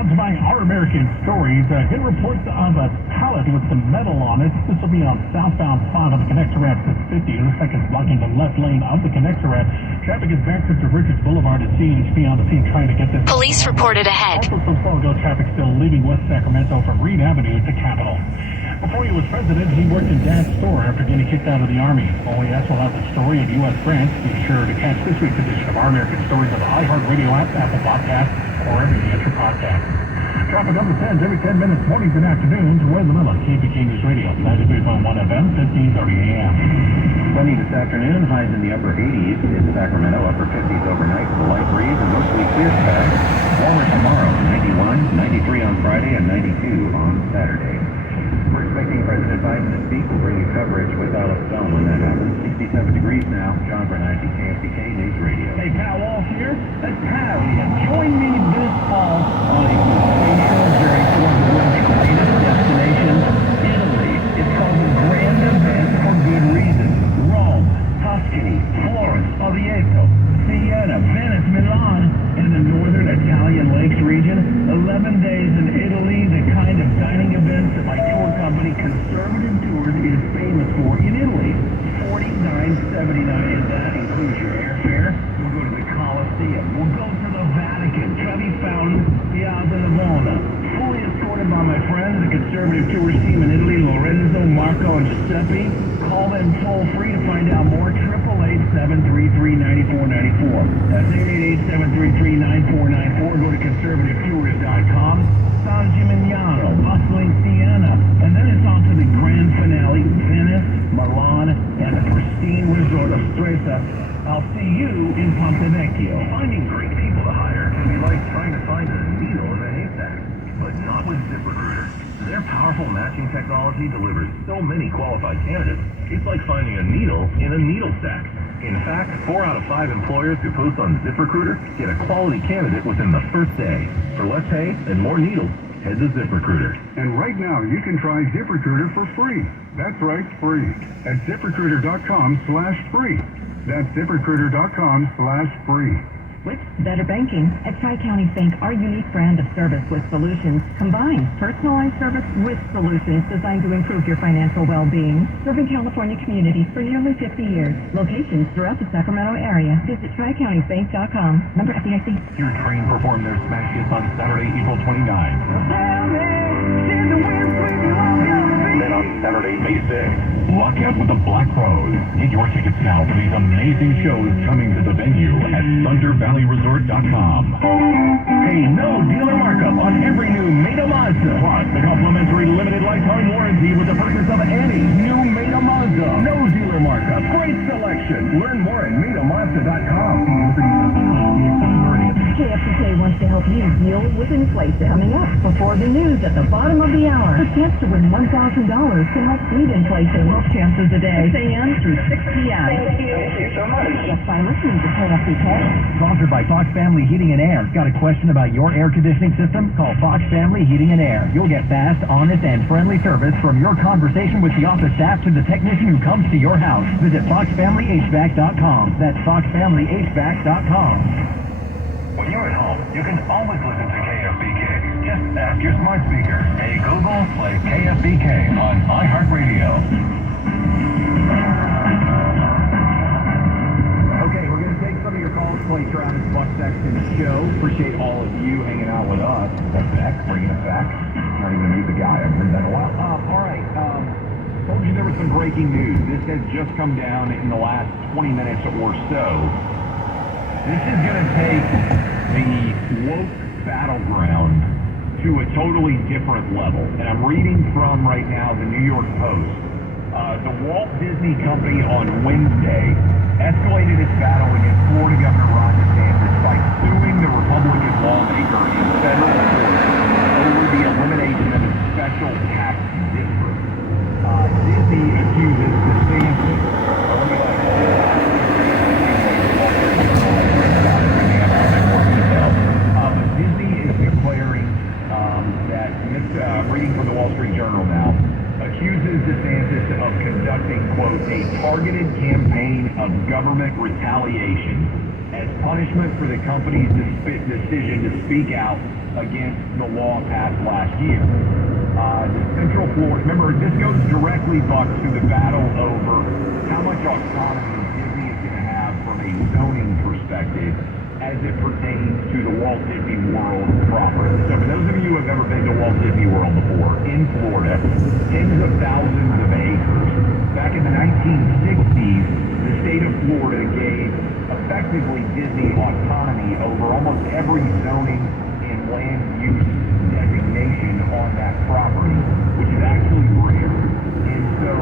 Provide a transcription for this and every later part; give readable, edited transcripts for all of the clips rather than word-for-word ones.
Brought to by Our American Stories. Hit reports of a pallet with some metal on it. This will be on southbound 5 on the connector at 650. It looks like it's blocking the left lane of the connector at. Traffic is backed up to Richards Boulevard at CHP on the scene trying to get this. Police reported ahead. Also, some slow-go traffic still leaving West Sacramento from Reed Avenue to Capitol. Before he was president, he worked in Dad's store after getting kicked out of the Army. OAS will have the story of U.S. grants. Be sure to catch this week's edition of Our American Stories on the iHeartRadio app, Apple Podcast, or wherever you get your podcast. Traffic up to 10 every 10 minutes, mornings and afternoons. We're in the middle of KPK News Radio, 93.1 FM, 1530 AM. Sunny this afternoon, highs in the upper 80s in Sacramento, upper 50s overnight with a light breeze and mostly clear skies. Warmer tomorrow, 91, 93 on Friday, and 92 on Saturday. We're expecting President Biden to speak. We'll bring you coverage with Alex Stone when that happens. 67 degrees now. John Bernanke, KFBK News Radio. Hey, Pat Walsh here. That's Pat. Join me this fall on a sensational journey to one of the world's greatest destinations, Italy. It's called the Grand Event for good reason. Rome, Tuscany, Florence, Oviedo, Siena, Venice, Milan, and the northern Italian Lakes region. 11 days in Italy, the kind of dining events that my tour company, Conservative Tours, is famous for in Italy. $49.79, and that includes your airfare. We'll go to the Colosseum. We'll go to the Vatican, Trevi Fountain, Piazza Navona. Fully escorted by my friends, the Conservative Tours team in Italy, Lorenzo, Marco, and Giuseppe. Call them toll-free to find out more. 888-733-9494. That's 888-733-9494. Go to conservativetours.com. San Gimignano, bustling Siena, and then it's on to the grand finale, Venice, Milan, and the pristine resort of Stresa. I'll see you in Ponte Vecchio. Finding great people to hire can be like trying to find a needle in a haystack, but not with ZipRecruiter. Their powerful matching technology delivers so many qualified candidates, it's like finding a needle in a needle stack. In fact, 4 out of 5 employers who post on ZipRecruiter get a quality candidate within the first day. For less pay and more needles, head to ZipRecruiter. And right now, you can try ZipRecruiter for free. That's right, free. At ZipRecruiter.com/free. That's ZipRecruiter.com/free. With Better Banking at Tri-County Bank, our unique brand of service with solutions combines personalized service with solutions designed to improve your financial well-being. Serving California communities for nearly 50 years. Locations throughout the Sacramento area. Visit TriCountyBank.com. Member FDIC. Your Train performed their smash hits on Saturday, April 29th. Then on Saturday, May 6th, luck out with the Black Rose. Get your tickets now for these amazing shows coming to the venue at ThunderValleyResort.com. Hey, no dealer markup on every new Meta Mazda. Plus, the complimentary limited lifetime warranty with the purchase of any new Meta Mazda. No dealer markup. Great selection. Learn more at MetaMazda.com. KFCK wants to help you deal with inflation. Coming up before the news at the bottom of the hour. A chance to win $1,000 to help beat inflation. 12 chances a day. 6 a.m. through 6 p.m. Thank you so much. Just by listening to KFCK. Sponsored by Fox Family Heating and Air. Got a question about your air conditioning system? Call Fox Family Heating and Air. You'll get fast, honest, and friendly service from your conversation with the office staff to the technician who comes to your house. Visit FoxFamilyHVAC.com. That's FoxFamilyHVAC.com. When you're at home, you can always listen to KFBK. Just ask your smart speaker. Hey Google, play KFBK on iHeartRadio. Okay, we're going to take some of your calls. Play Travis Buck section of the show. Appreciate all of you hanging out with us. That's Beck, bringing us back. Not even meet the guy. I've heard that in a while. All right. Told you there was some breaking news. This has just come down in the last 20 minutes or so. This is going to take the woke battleground to a totally different level. And I'm reading from right now the New York Post. The Walt Disney Company on Wednesday escalated its battle against Florida Governor Ron DeSantis by suing the Republican lawmaker in federal court over the elimination of its special tax district. Disney accuses DeSantis Disney is declaring that, reading from the Wall Street Journal now, accuses DeSantis of conducting, quote, a targeted campaign of government retaliation as punishment for the company's decision to speak out against the law passed last year. The Central Florida, remember, this goes directly, Buck, to the battle over how much autonomy Disney is going to have from a zoning perspective as it pertains to the Walt Disney World property. So for those of you who have ever been to Walt Disney World before, in Florida, tens of thousands of acres. Back in the 1960s, the state of Florida gave effectively Disney autonomy over almost every zoning and land use designation on that property, which is actually rare. And so,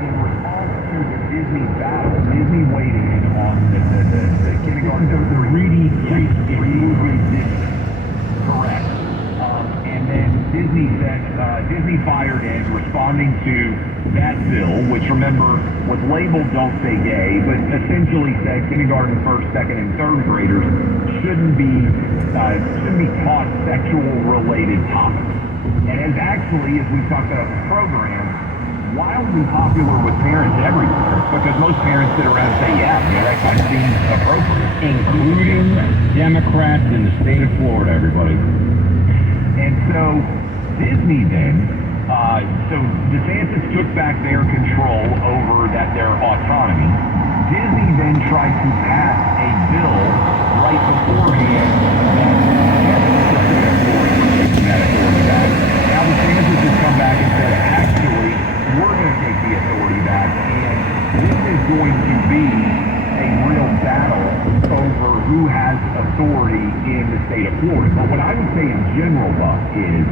in response to the Disney battle, Disney weighed in on the kindergarten. The Reedy Creek Disney. Correct. And then Disney said, Disney fired in, responding to that bill, which remember was labeled "Don't Say Gay," but essentially said kindergarten, first, second, and third graders shouldn't be taught sexual-related topics. And as actually, as we've talked about the program, wildly popular with parents everywhere, because most parents sit around and say, yeah, that kind of seems appropriate. including Democrats in the state of Florida, everybody. And so Disney then, so DeSantis took back their control over their autonomy. Disney then tried to pass a bill right beforehand that authority back. Now DeSantis has come back and said, actually, we're going to take the authority back, and this is going to be a real battle over who has authority in the state of Florida. But what I would say in general, Buck, is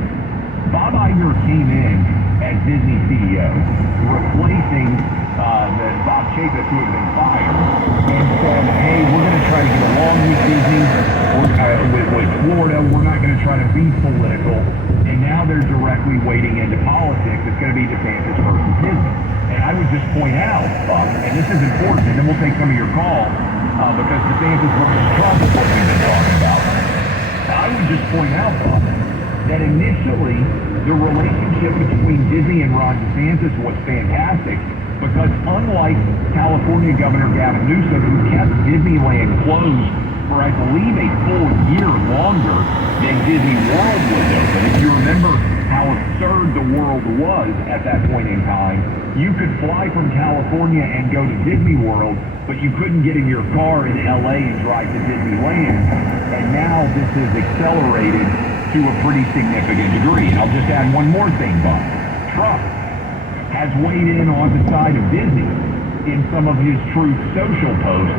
Bob Iger came in as Disney CEO, replacing Bob Chapek, who had been fired, and said, hey, we're going to try to get along with Disney, with Florida. We're not going to try to be political. And now they're directly wading into politics. It's going to be DeSantis versus Disney. And I would just point out, Buck, and this is important, and then we'll take some of your calls, because DeSantis versus Trump is what we've been talking about. I would just point out, Buck, that initially the relationship between Disney and Ron DeSantis was fantastic, because unlike California Governor Gavin Newsom, who kept Disneyland closed for, I believe, a full year longer than Disney World was open. If you remember how absurd the world was at that point in time, you could fly from California and go to Disney World, but you couldn't get in your car in LA and drive to Disneyland. And now this is accelerated to a pretty significant degree. And I'll just add one more thing, Bob. Trump has weighed in on the side of Disney in some of his Truth Social posts.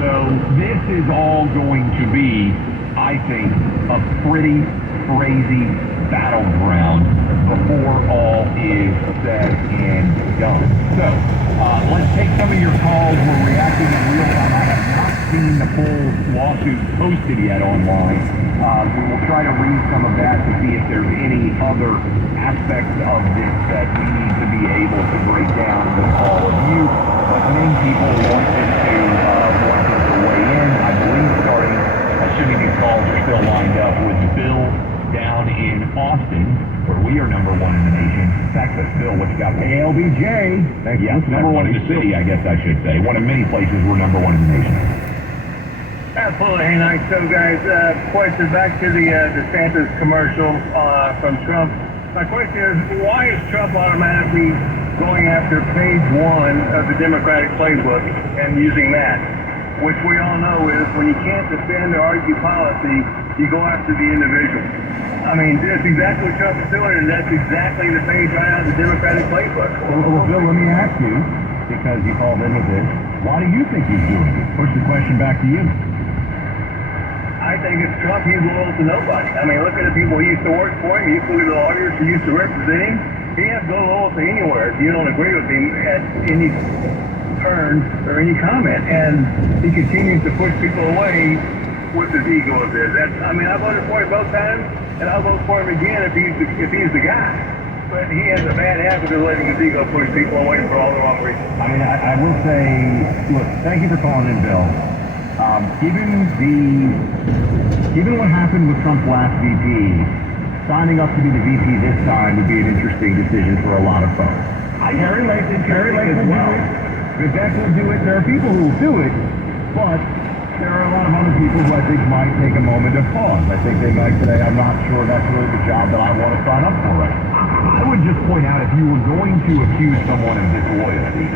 So this is all going to be, I think, a pretty crazy battleground before all is said and done. So let's take some of your calls. We're reacting in real time. I have not seen the full lawsuit posted yet online. We will try to read some of that to see if there's any other aspects of this that we need to be able to break down with all of you. But many people wanted to weigh in. I believe starting, assuming these calls are still lined up, with Bill down in Austin, where we are number one in the nation. Texas. Bill, what you got? Hey, LBJ. Thank you. Number one in the city, I guess I should say. One of many places we're number one in the nation. Absolutely. Hey, nice. So, guys, question back to the DeSantis commercial from Trump. My question is, why is Trump automatically going after page one of the Democratic playbook and using that? Which we all know is when you can't defend or argue policy, you go after the individual. I mean, that's exactly what Trump is doing, and that's exactly the page right out of the Democratic playbook. Well, Bill, let me ask you, because you called in with this, why do you think he's doing it? Push the question back to you. I think it's Trump. He's loyal to nobody. I mean, look at the people who used to work for him. You look at the lawyers who used to represent him. He has no loyalty anywhere if you don't agree with him at any turn or any comment. And he continues to push people away with his ego of his. I mean, I voted for him both times, and I'll vote for him again if he's the guy. But he has a bad habit of letting his ego push people away for all the wrong reasons. I mean, I will say, look, thank you for calling in, Bill. Given what happened with Trump's last VP, signing up to be the VP this time would be an interesting decision for a lot of folks. Carrie Lake will do it. Vivek will do it. There are people who will do it, but there are a lot of other people who I think might take a moment to pause. I think they might say, I'm not sure that's really the job that I want to sign up for right now. I would just point out, if you were going to accuse someone of disloyalty,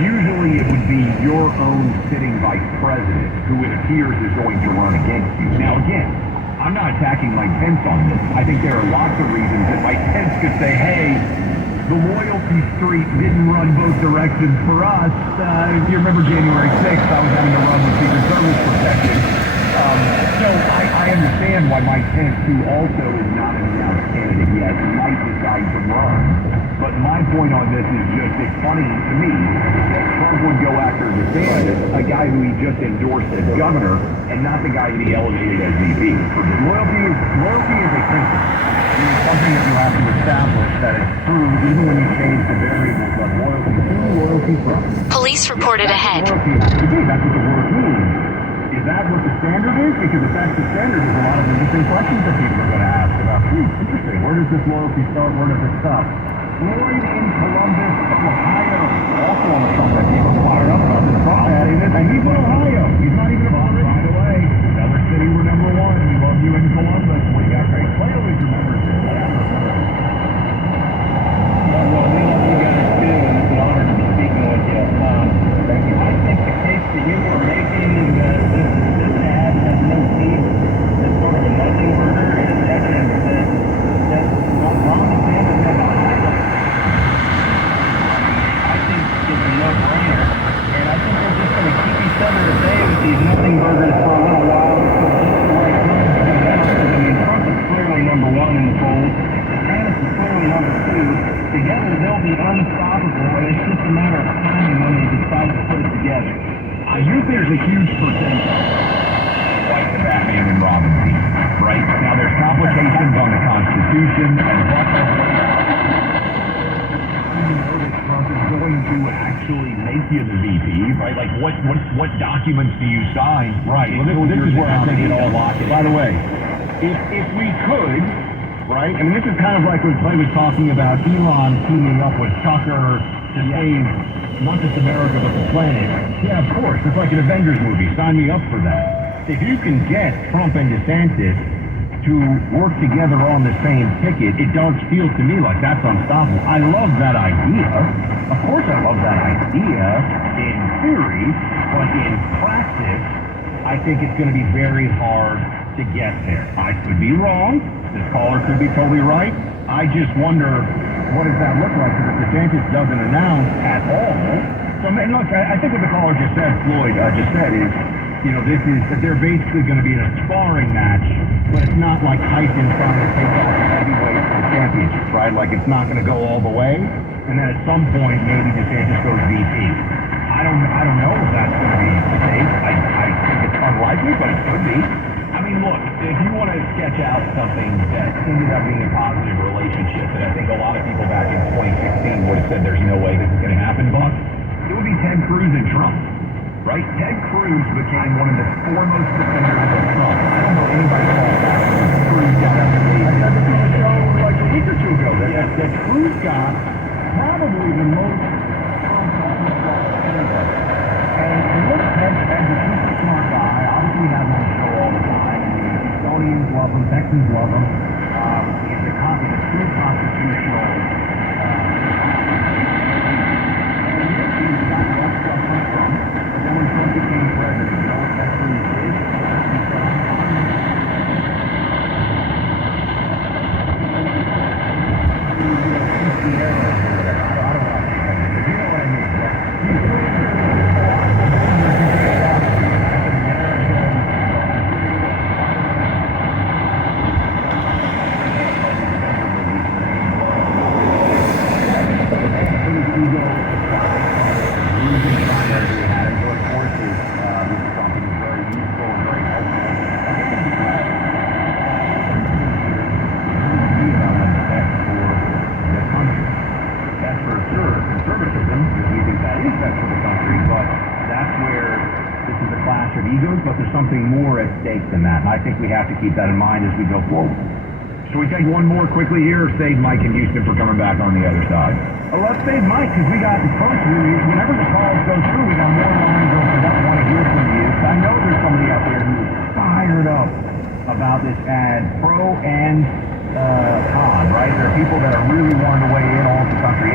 usually it would be your own sitting vice president who it appears is going to run against you. Now again, I'm not attacking Mike Pence on this. I think there are lots of reasons that Mike Pence could say, hey, the loyalty street didn't run both directions for us. If you remember January 6th, I was having to run with Secret Service protection. So I understand why Mike Pence, who also is not an announced candidate yet, might decide to run. But my point on this is just, it's funny to me that Trump would go after DeSantis, a guy who he just endorsed as governor, and not the guy that he elevated as VP. Loyalty is a principle. It's something that you have to establish that it's true even when you change the variables of loyalty to, loyalty from. Police reported ahead. Loyalty has to be. That's what the word means. Is that what the standard is? Because if that's the standard, there's a lot of interesting questions that people are going to ask about, interesting, where does this loyalty start? Where does it stop? Floyd in Columbus, Ohio, also on the song that people fired up about this problem. And he's in Ohio. He's not even a Florida. By the way, another city we're number one. We love you in Columbus. We got great. Clay always remembers this. Well, we love you guys too, and it's an honor to be speaking with you. Thank you. I think the case that you were making, that this ad has no teeth, is sort of a nothing burger, is evidence that Ron DeSantis has a high level. I think it's a no-brainer, and I think they're just going to keep each other at bay with these nothing burgers for a little while until just the right time comes out. Because, I mean, Trump is clearly number one in the polls. DeSantis is clearly number two. Together, they'll be unstoppable, and it's just a matter of timing when they decide to put it together. I do think there's a huge percentage like the Batman and Robin team, right? Now, there's complications on the Constitution and what you know that Trump is going to actually make you the VP, right? Like, what documents do you sign? Right. Well, this is where I think it all locked. By the way, if we could, right? I mean, this is kind of like when Clay was talking about Elon teaming up with Tucker to save not just America, but the planet. Yeah, of course. It's like an Avengers movie. Sign me up for that. If you can get Trump and DeSantis to work together on the same ticket, it does feel to me like that's unstoppable. I love that idea. Of course I love that idea in theory, but in practice, I think it's going to be very hard to get there. I could be wrong. This caller could be totally right. I just wonder, what does that look like? Because if DeSantis doesn't announce at all, so I mean, look, I think what the caller just said, Floyd just said, is, you know, they're basically going to be in a sparring match, but it's not like Tyson trying to take off the heavyweight for the championship, right? Like, it's not going to go all the way, and then at some point, maybe DeSantis goes VP. I don't know if that's going to be the case. I think it's unlikely, but it could be. I mean, look, if you want to sketch out something that ended up being a positive relationship, that I think a lot of people back in 2016 would have said there's no way this is going to happen, Buck, it would be Ted Cruz and Trump, right? Ted Cruz became one of the foremost defenders of Trump. I don't know anybody called that. Cruz got up to me. I said this on the show like a week or two ago. That Cruz got probably the most Trump ever. And look, Ted's a super smart guy. Obviously, he has on the show all the time. Estonians love him, Texans love him. He's a true constitutional. He's got less stuff from Trump. But then when Trump became president, you know what Ted Cruz did? He said, I don't know. But you know what I mean. But there's something more at stake than that, and I think we have to keep that in mind as we go forward. Should we take one more quickly here, or save Mike and Houston for coming back on the other side? Well, let's save Mike, because we got the first. Whenever the calls go through, we got more lines open up. I want to hear from you. I know there's somebody out there who's fired up about this ad, pro and con, right? There are people that are really wanting to weigh in all over the country.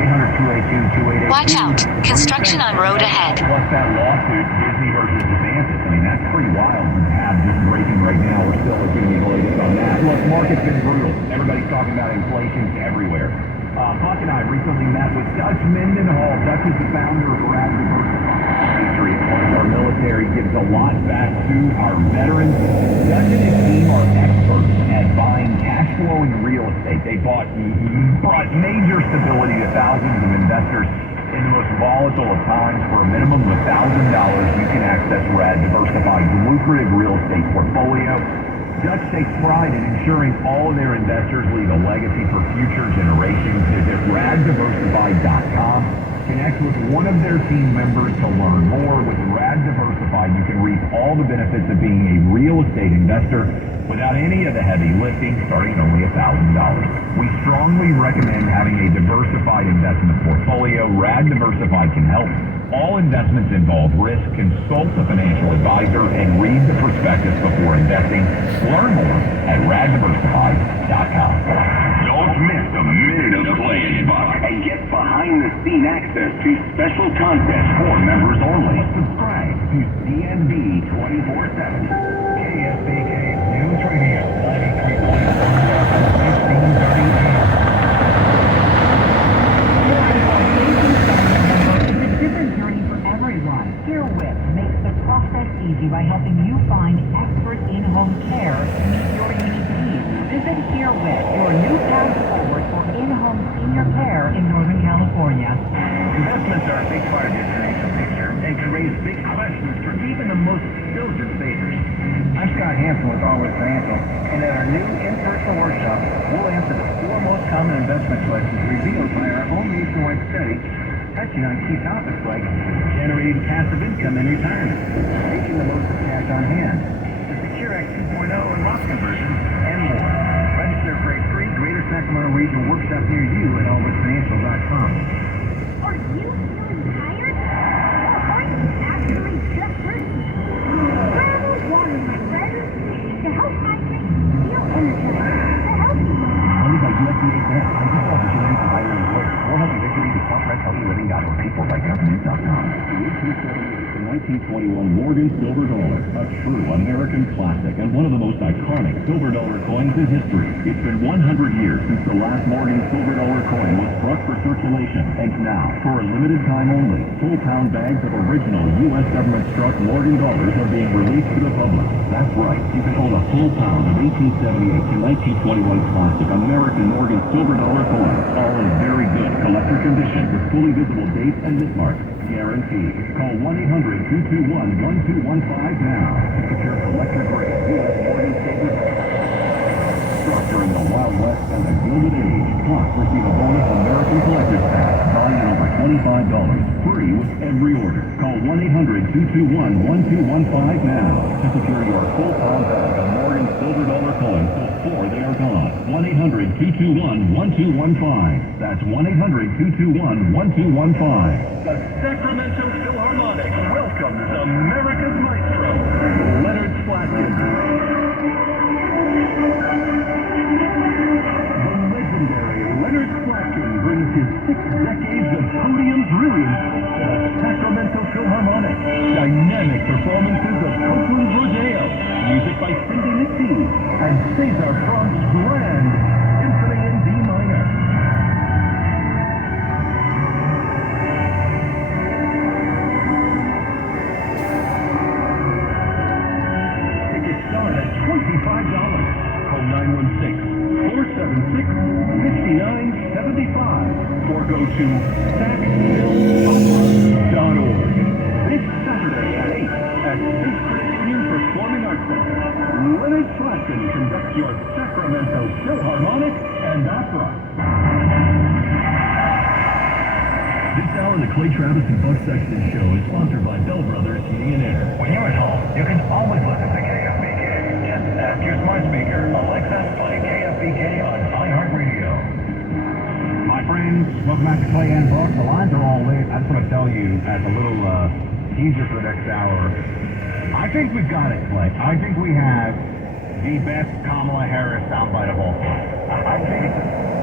800-282-2882. Watch out. Construction on road ahead. Plus that lawsuit, Disney versus DeSantis. I mean, that's pretty wild to have just breaking right now. We're still giving you the latest on that. Look, market's been brutal. Everybody's talking about inflation everywhere. Buck and I recently met with Dutch Mendenhall. Dutch is the founder of Rad Diversified. Patriot Point. Our military gives a lot back to our veterans. Dutch and his team are experts at buying cash flowing real estate. They brought major stability to thousands of investors in the most volatile of times. For a minimum of $1,000, you can access Rad Diversified's lucrative real estate portfolio. Dutch takes pride in ensuring all of their investors leave a legacy for future generations. Visit raddiversified.com. Connect with one of their team members to learn more. With Rad Diversified, you can reap all the benefits of being a real estate investor without any of the heavy lifting, starting at only $1,000. We strongly recommend having a diversified investment portfolio. Rad Diversified can help. All investments involve risk. Consult a financial advisor and read the prospectus before investing. Learn more at raddiversified.com. Don't miss a minute of playing, Buck, and get behind-the-scene access to special contests for members only. Subscribe to DNB 24/7. KSBK News Radio 93.1 1530 AM. Hayward makes the process easy by helping you find expert in-home care to meet your unique needs. Visit Hayward, your new path forward for in-home senior care in Northern California. Investments are a big part of your financial picture and can raise big questions for even the most diligent savers. I'm Scott Hansen with Always Financial, and at our new in-person workshop, we'll answer the 4 most common investment questions revealed by our own nationwide study, touching on key topics like generating passive income in retirement, making the most of cash on hand, the Secure Act 2.0 and loss conversions, and more. Register for a free Greater Sacramento Regional Workshop near you at alwaysfinancial.com. Are you feeling tired? Or are you actually just thirsty? Grab a water, my friends, to help hydrate, feel energized, to help you. Only by USDA grant. I just opportunity to hire an employer. Or help you victory to comprehensiveliving.org. People like government.com. The 1878 to 1921 Morgan silver dollar, a true American classic and one of the most iconic silver dollar coins in history. It's been 100 years since the last Morgan silver dollar coin was struck for circulation, and now, for a limited time only, full pound bags of original U.S. government struck Morgan dollars are being released to the public. That's right, you can own a full pound of 1878 to 1921 classic American Morgan silver dollar coin, all in very good collector condition with fully visible dates and mismarks. Guaranteed. Call 1-800-221-1215 now to secure collector grade U.S. Morgan silver struck during the Wild West and the Gilded Age. Plus, receive a bonus American Collector's Pass valued at over $25, free with every order. Call 1-800-221-1215 now to secure your full pound bag of Morgan silver dollar coins before they are gone. 1-800-221-1215. That's 1-800-221-1215. The Sacramento Philharmonic welcomes America's Maestro, Leonard Slatkin. The legendary Leonard Slatkin brings his 6 decades of podium brilliance to the Sacramento Philharmonic. Dynamic performances of Copeland's Rodeo, music by Cindy McTee, and Cesar Franck's grand Symphony in D minor. Tickets start at $25. Call 916-476-5975 or go to sacphilopera.org. This Saturday at 8 at St. Chris Union Performing Arts Center, Leonard Slatkin conducts your Sacramento Philharmonic and Opera. This hour of the Clay Travis and Buck Sexton Show is sponsored by Bell Brothers Heating and Air. When you're at home, you can always listen to KFBK. Just ask your smart speaker, Alexa, play KFBK on iHeartRadio. My friends, welcome back to Clay and Buck. The lines are all lit. I just want to tell you, as a little teaser for the next hour, I think we've got it, Clay. I think we have the best Kamala Harris soundbite of all time. I think